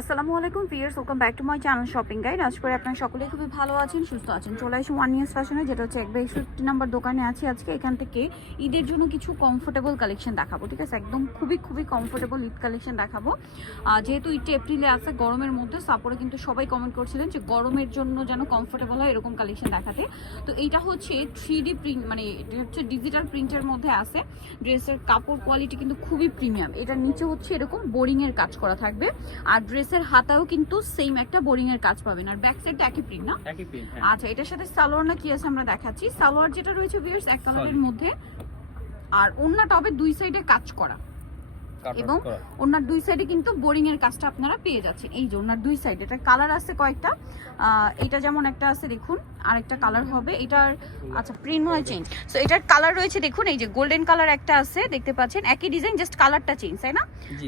আসসালামু আলাইকুম viewers, welcome back to my channel shopping guide. আজ করে আপনারা সকলেই খুবই ভালো আছেন, সুস্থ আছেন। চলে আসি ওয়ান ইয়ার্স ফ্যাশনে, যেটা হচ্ছে 1/61 নাম্বার দোকানে আছি আজকে। এখান থেকে ঈদের জন্য কিছু কমফোর্টেবল কালেকশন দেখাবো, ঠিক আছে? একদম খুবই কমফোর্টেবল ঈদ কালেকশন দেখাবো। যেহেতু ঈদটা এপ্রিলে আছে, গরমের মধ্যে, সাপোরে কিন্তু সবাই কমেন্ট করছিলেন যে গরমের জন্য যেন কমফোর্টেবল হয় এরকম কালেকশন দেখাতে। তো এইটা হচ্ছে 3D প্রিন্ট, মানে এটা হচ্ছে ডিজিটাল প্রিন্টের মধ্যে আছে। ড্রেসের কাপড় কোয়ালিটি কিন্তু খুবই প্রিমিয়াম। এটার নিচে হচ্ছে এরকম বোরিংয়ের কাজ করা থাকবে, আর ড্রেসের হাতাও কিন্তু সেম একটা বোরিং এর কাজ পাবেন। আর ব্যাক সাইডটা একই প্রিন্ট না? একই প্রিন্ট। আচ্ছা, এটার সাথে সালোয়ার না কি আছে আমরা দেখাচ্ছি। সালোয়ার যেটা রয়েছে ভিউয়ার্স এক কালারের মধ্যে, আর ওন্নাটা হবে দুই সাইডে কাজ করা, এবং ওনার দুই সাইডে কিন্তু বোরিং এর কাজটা আপনারা পেয়ে যাচ্ছেন। এই যে ওনার দুই সাইডে এটা কালার আছে কয়েকটা, এটা যেমন একটা আছে দেখুন, আর একটা কালার হবে এটার। আচ্ছা, প্রিন্ট হয় চেঞ্জ। সো এটার কালার রয়েছে দেখুন, এই যে গোল্ডেন কালার একটা আছে, দেখতে পাচ্ছেন একই ডিজাইন, জাস্ট কালারটা চেঞ্জ, তাই না?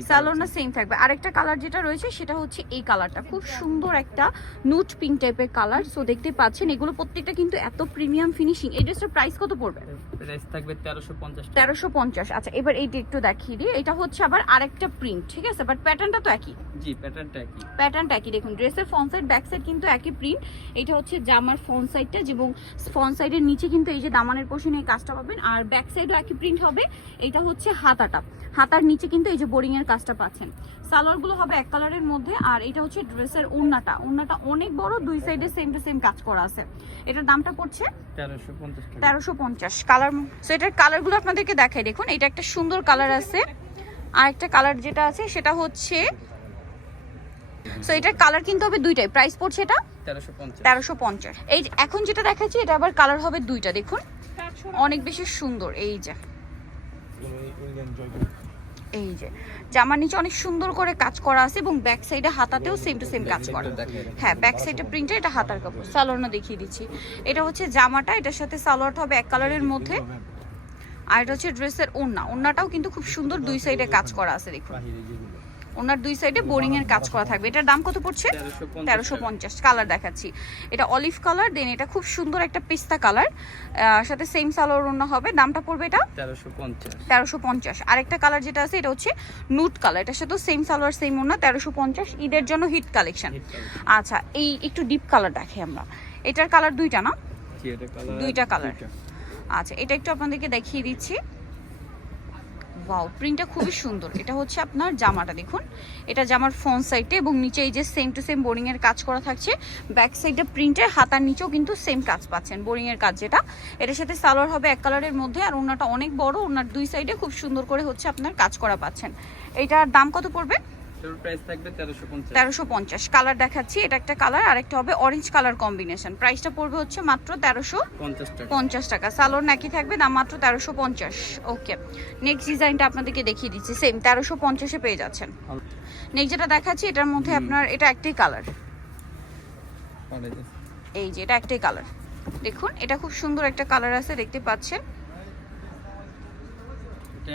সালোয়ারটা সেম থাকবে। আরেকটা কালার যেটা রয়েছে সেটা হচ্ছে এই কালারটা, খুব সুন্দর একটা নুট পিঙ্ক টাইপের কালার। সো দেখতে পাচ্ছেন এগুলো প্রত্যেকটা কিন্তু এত প্রিমিয়াম ফিনিশিং। এই ড্রেসটার প্রাইস কত পড়বে? প্রাইস থাকবে 1350। 1350। আচ্ছা, এবার এইটা একটু দেখিয়ে দিই। এটা হচ্ছে আবার আরেকটা প্রিন্ট, ঠিক আছে, বাট প্যাটার্নটা তো একই। জি, প্যাটার্নটা একই। প্যাটার্নটা একই। দেখুন ড্রেসের ফ্রন্ট সাইড ব্যাক সাইড কিন্তু একই প্রিন্ট। এটা হচ্ছে জামার ফ্রন্ট সাইডটা, এবং ফ্রন্ট সাইডের নিচে কিন্তু এই যে দামানের পোর্শনে এই কাজটা পাবেন, আর ব্যাক সাইডও একই প্রিন্ট হবে। এটা হচ্ছে হাতাটা, হাতার নিচে কিন্তু এই যে বোরিং এর কাজটা পাচ্ছেন। সালোয়ার গুলো হবে এক কালারের মধ্যে, আর এটা হচ্ছে ড্রেসের ওন্নাটা। ওন্নাটা অনেক বড়, দুই সাইডে সেম টু সেম কাজ করা আছে। এটার দামটা পড়ছে 1350 কালার। সো এটার কালার গুলো আপনাদেরকে দেখাই। দেখুন এটা একটা সুন্দর কালার আছে, আর একটা কালার যেটা আছে সেটা হচ্ছে, সো এটার কালার কিন্তু হবে দুইটাই। প্রাইস পড়ছে এটা 1350। এই এখন যেটা দেখাচ্ছি এটা আবার কালার হবে দুইটা। দেখুন অনেক বেশি সুন্দর। এই যে জামার নিচে অনেক সুন্দর করে কাজ করা আছে, এবং ব্যাক সাইডে হাতাতেও সেম টু সেম কাজ করা। হ্যাঁ, ব্যাক সাইডে প্রিন্টে, এটা হাতার কাপড়। সালোয়ারটা দেখিয়ে দিচ্ছি। এটা হচ্ছে জামাটা, এটার সাথে সালোয়ারটা হবে এক কালারের মধ্যে, আর এটা হচ্ছে ড্রেসের ওড়না। ওড়নাটাও কিন্তু খুব সুন্দর, দুই সাইডে কাজ করা আছে। দেখুন ওনার দুই সাইডে বোরিং এর কাজ করা থাকবে। এটার দাম কত পড়ছে? 1350। কালার দেখাচ্ছি, এটা অলিভ কালার, দেন এটা খুব সুন্দর একটা পিস্তা কালার, সাথে সেম সালোয়ার ওড়না হবে। দামটা পড়বে এটা 1350। আরেকটা কালার যেটা আছে এটা হচ্ছে নুট কালার, এটার সাথে সেম সালোয়ার সেম ওড়না, 1350। ঈদের জন্য হিট কালেকশন। আচ্ছা, এই একটু ডিপ কালার দেখে আমরা। এটার কালার দুইটা না? দুইটা কালার। আচ্ছা, এটা একটু আপনাদেরকে দেখিয়ে দিচ্ছি। ওয়াও, প্রিন্টটা খুবই সুন্দর। এটা হচ্ছে আপনার জামাটা, দেখুন এটা জামার ফ্রন্ট সাইডে, এবং নিচে এই যে সেম টু সেম বোরিং এর কাজ করা থাকছে। ব্যাক সাইডে প্রিন্টের, হাতার নিচেও কিন্তু সেম কাজ পাচ্ছেন, বোরিং এর কাজ যেটা। এটার সাথে সালোয়ার হবে এক কালারের মধ্যে, আর ওনাটা অনেক বড়, ওনার দুই সাইডে খুব সুন্দর করে হচ্ছে আপনার কাজ করা পাচ্ছেন। এইটার দাম কত পড়বে? প্রাইস থাকবে 1350। কালার দেখাচ্ছি, এটা একটা কালার, আর একটা হবে অরেঞ্জ কালার কম্বিনেশন। প্রাইসটা পড়বে হচ্ছে মাত্র 1350 টাকা। সালোয়ার নাকি থাকবে, দাম মাত্র 1350। ওকে, নেক্সট ডিজাইনটা আপনাদেরকে দেখিয়ে দিচ্ছি, সেম 1350-এ পেয়ে যাচ্ছেন। নেক্সট যেটা দেখাচ্ছি এটার মধ্যে আপনার এটা একটাই কালার, এই যে এটা একটাই কালার। দেখুন এটা খুব সুন্দর একটা কালার আছে, দেখতে পাচ্ছেন।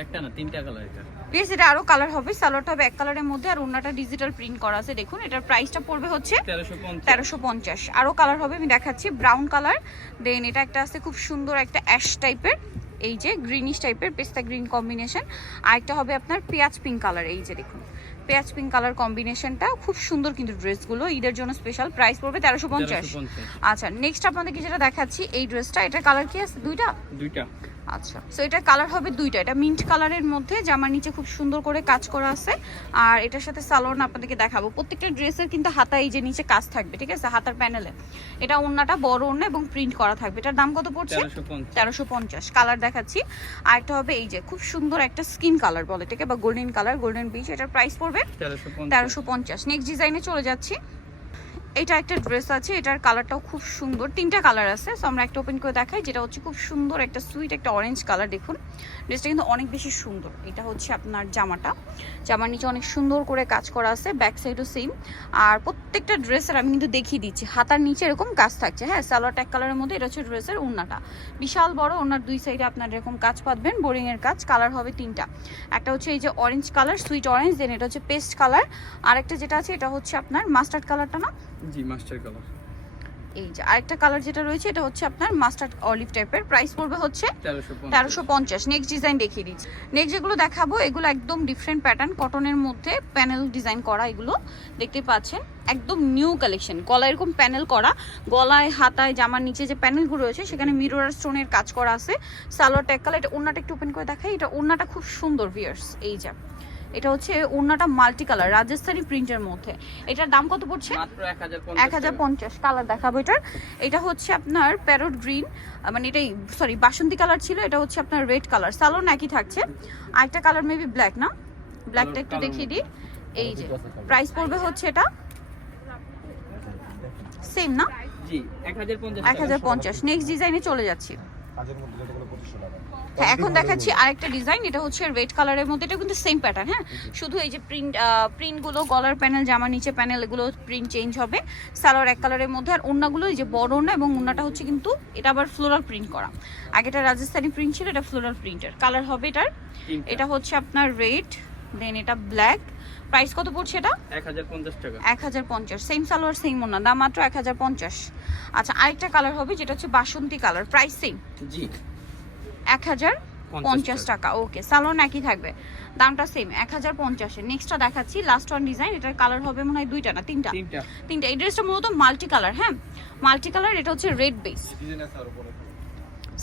একটা না, তিনটা কালার। এটা আরো কালার হবে। সালোয়ারটা হবে এক কালারের মধ্যে, আর ওন্নাটা ডিজিটাল প্রিন্ট করা আছে। দেখুন এটার প্রাইসটা পড়বে হচ্ছে 1350। আরো কালার হবে, আমি দেখাচ্ছি। ব্রাউন কালার, দেন এটা একটা আছে খুব সুন্দর একটা অ্যাশ টাইপের, এই যে গ্রিনিশ টাইপের পেস্তা গ্রিন কম্বিনেশন। আর একটা হবে আপনার পেঁয়াজ পিঙ্ক কালার, এই যে দেখুন পেঁয়াজ পিঙ্ক কালার কম্বিনেশনটা খুব সুন্দর। কিন্তু ড্রেসগুলো ঈদের জন্য স্পেশাল। প্রাইস পড়বে 1350। আচ্ছা, নেক্সট আপনাদেরকে যেটা দেখাচ্ছি এই ড্রেসটা, এটার কালার কি আছে? দুইটা। আচ্ছা, সো এটার কালার হবে দুইটা। এটা মিন্ট কালারের মধ্যে, জামার নিচে খুব সুন্দর করে কাজ করা আছে, আর এটার সাথে সালোয়ার আপনাদেরকে দেখাবো। প্রত্যেকটা ড্রেসের কিন্তু হাতা এই যে নিচে কাজ থাকবে, ঠিক আছে, হাতার প্যানেলে। এটা ওন্নাটা বড় ওন্না এবং প্রিন্ট করা থাকবে। এটার দাম কত পড়ছে? 1350। কালার দেখাচ্ছি, আর একটা হবে এই যে খুব সুন্দর একটা স্কিন কালার বলে এটাকে, বা গোল্ডেন কালার, গোল্ডেন বিচ। এটার প্রাইস পড়বে 1350। নেক্সট ডিজাইনে চলে যাচ্ছি। এটা একটা ড্রেস আছে, এটার কালারটাও খুব সুন্দর। তিনটা কালার আছে, সো আমরা একটা ওপেন করে দেখাই। যেটা হচ্ছে খুব সুন্দর একটা সুইট একটা অরেঞ্জ কালার। দেখুন ড্রেসটা কিন্তু অনেক বেশি সুন্দর। এটা হচ্ছে আপনার জামাটা, জামার নিচে অনেক সুন্দর করে কাজ করা আছে, ব্যাক সাইডও সেম। আর প্রত্যেকটা ড্রেসের আমি কিন্তু দেখিয়ে দিচ্ছি, হাতার নিচে এরকম কাজ থাকছে। হ্যাঁ, সালোয়ারটা এক কালারের মধ্যে। এটা হচ্ছে ড্রেসের ওড়নাটা, বিশাল বড়। ওড়নার দুই সাইডে আপনার এরকম কাজ পাবেন, বোরিং এর কাজ। কালার হবে তিনটা, একটা হচ্ছে এই যে অরেঞ্জ কালার, সুইট অরেঞ্জ, দেন এটা হচ্ছে পেস্ট কালার, আর একটা যেটা আছে এটা হচ্ছে আপনার মাস্টার্ড কালারটা না? জি, মাস্টার কালার। এই যে আরেকটা কালার যেটা রয়েছে এটা হচ্ছে আপনার মাস্টার্ড অলিভ টাইপের, প্রাইস পড়বে হচ্ছে 1350। নেক্সট ডিজাইন দেখিয়ে দিচ্ছি। নেক্সট যেগুলো দেখাবো এগুলো একদম ডিফারেন্ট প্যাটার্ন, কটনের মধ্যে প্যানেল ডিজাইন করা, এগুলো দেখতে পাচ্ছেন একদম নিউ কালেকশন। গলায় এরকম প্যানেল করা, গলায় হাতায় জামার নিচে যে প্যানেলগুলো রয়েছে সেখানে মিরর স্টোনের কাজ করা আছে। সালোয়ার ট্যাগ কালার, এটা ওড়নাটা একটু ওপেন করে দেখাই, এটা ওড়নাটা খুব সুন্দর ভিউয়ার্স। এই যে এটা হচ্ছে ওড়নাটা মাল্টি কালার রাজস্থানি প্রিন্টের মধ্যে। এটার দাম কত পড়ছে? মাত্র 1050। কালার দেখাবো এটার, এটা হচ্ছে আপনার প্যারট গ্রিন, মানে এটাই সরি বাসন্তী কালার ছিল, এটা হচ্ছে আপনার রেড কালার। সালোন একই থাকছে, আরেকটা কালার মেবি ব্ল্যাক, না ব্ল্যাকটা একটু দেখিয়ে দিই। এই যে প্রাইস পড়বে হচ্ছে এটা সেম না, জি 1050। 1050। নেক্সট ডিজাইনে চলে যাচ্ছি। হ্যাঁ এখন দেখাচ্ছি আরেকটা ডিজাইন, এটা হচ্ছে রেড কালারের মধ্যে, এটা কিন্তু সেম প্যাটার্ন। হ্যাঁ শুধু এই যে প্রিন্টগুলো গলার প্যানেল জামার নিচে প্যানেল এগুলো প্রিন্ট চেঞ্জ হবে। সালোয়ার এক কালারের মধ্যে, আর ওড়নাগুলো এই যে বড় ওড়না এবং ওড়নাটা হচ্ছে কিন্তু এটা আবার ফ্লোরাল প্রিন্ট করা। আগেটা রাজস্থানি প্রিন্ট ছিল, এটা ফ্লোরাল প্রিন্টের। কালার হবে এটার, এটা হচ্ছে আপনার রেড, দেন এটা ব্ল্যাক। প্রাইস কত পড়ছে এটা? 1050 টাকা। 1050। সেম সালোয়ার সেম ওড়না, দাম মাত্র 1050। আচ্ছা আরেকটা কালার হবে যেটা হচ্ছে বাসন্তী কালার, প্রাইস সেম জি 1050 টাকা। ওকে সালোয়ার একই থাকবে, দামটা সেম 1050 এর। নেক্সটটা দেখাচ্ছি লাস্ট ওয়ান ডিজাইন, এটার কালার হবে মনে হয় দুইটা না তিনটা। এই ড্রেসটা মূলত মাল্টি কালার। হ্যাঁ মাল্টি কালার, এটা হচ্ছে রেড বেস।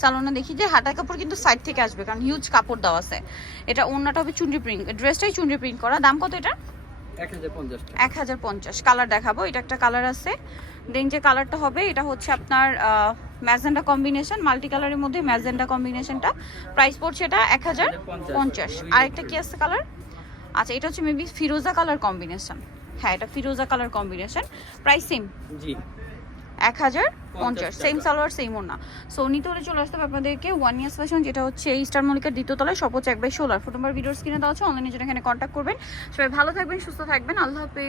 সালোনা দেখি যে হাতার কাপড় কিন্তু সাইড থেকে আসবে কারণ হিউজ কাপড় দেওয়া আছে। এটা ওড়নাটা হবে চুনরি প্রিন্ট, ড্রেসটাই চুনরি প্রিন্ট করা। দাম কত এটা? 1050 টাকা। 1050। কালার দেখাবো, এটা একটা কালার আছে। দেন যে কালারটা হবে এটা হচ্ছে আপনার ম্যাজেন্ডা কম্বিনেশন, মাল্টি কালারের মধ্যে ম্যাজেন্ডা কম্বিনেশনটা। প্রাইস পড়ছে এটা 1050। আরেকটা কি আছে কালার? আচ্ছা এটা হচ্ছে মেবি ফিরোজা কালার কম্বিনেশন। হ্যাঁ এটা ফিরোজা কালার কম্বিনেশন, প্রাইস সেম জি 1050। সেম সালোয়ার সেম ওড়না। সো নিতে হলে চলে আসতে হবে আপনাদেরকে ওয়ান ইয়ার্স ফ্যাশন, যেটা হচ্ছে এই স্টার মল্লিকার দ্বিতীয় তলায়, সপোজ 1/16। ফোন নাম্বার ভিডিওর স্ক্রিনে দেওয়া আছে, অনলাইনে যেটা এখানে কন্ট্যাক্ট করবেন। সবাই ভালো থাকবেন, সুস্থ থাকবেন, আল্লাহ হাফেজ।